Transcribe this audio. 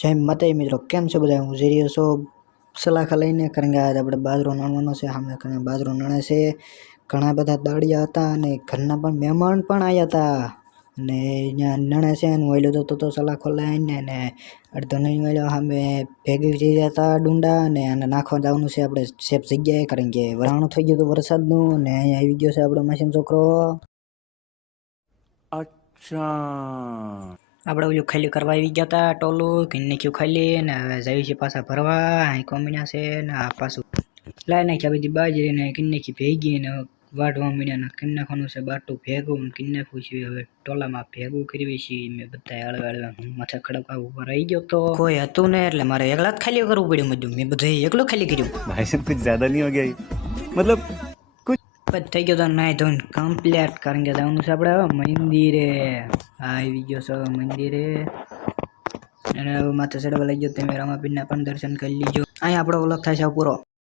જય માતાજી મિત્રો, કેમ છો બધા? હું જઈ રહ્યો છું સલાખા લઈને, કારણ કે આજે આપણે બાજરો નાણવાનો છે. સામે ઘણા બાજરો નાણે છે. ઘણા બધા દાળિયા હતા અને ઘરના પણ મહેમાન પણ આવ્યા હતા અને અહીંયા નાણે છે. અને ઓઈલો તો સલાખો લઈને ને અડધો નહીં ઓઈલો સામે ભેગી થઈ ગયા હતા ડુંડા, અને આને નાખવા જવાનું છે આપણે સેફ જગ્યાએ, કારણ કે વરાણું થઈ ગયું હતું વરસાદનું. અને અહીંયા આવી ગયો છે આપણો મશીન છોકરો. અચ્છા, આપણે ઓલું ખાલી કરવા આવી ગયા હતા ટોલું કિન્નીક્યું ખાલી, ને હવે જઈએ છીએ પાછા ભરવા. અહીં કોમીના છે ને આ પાછું લાઈ નાખ્યા બધી બાજરી ને કિન્નીકી ભેગી ને વાઢવા મીડ્યા ને કિન્નાખવાનું છે બાટું ભેગું કિન્નાખું છે. હવે ટોલામાં ભેગું કરવી છીએ મેં બધા હળવે હળવે. હું માથે ખડકા ઉપર રહી ગયો તો કોઈ હતું ને, એટલે મારે એકલા જ ખાલી કરવું પડ્યું બધું. મેં બધું એકલું ખાલી કર્યું. भाई साहब कुछ ज्यादा नहीं हो गया ये? मतलब થઈ ગયો તો નાય ધોઈને કમ્પ્લીટ, કારણ કે જવાનું છે આપણે હવે મંદિરે. આવી ગયો છે મંદિરે અને હવે માથે ચડવા લઈ ગયો. તમે રામાપીરના પણ દર્શન કરી લીજો. અહીંયા આપણો વ્લોગ થાય છે પૂરો.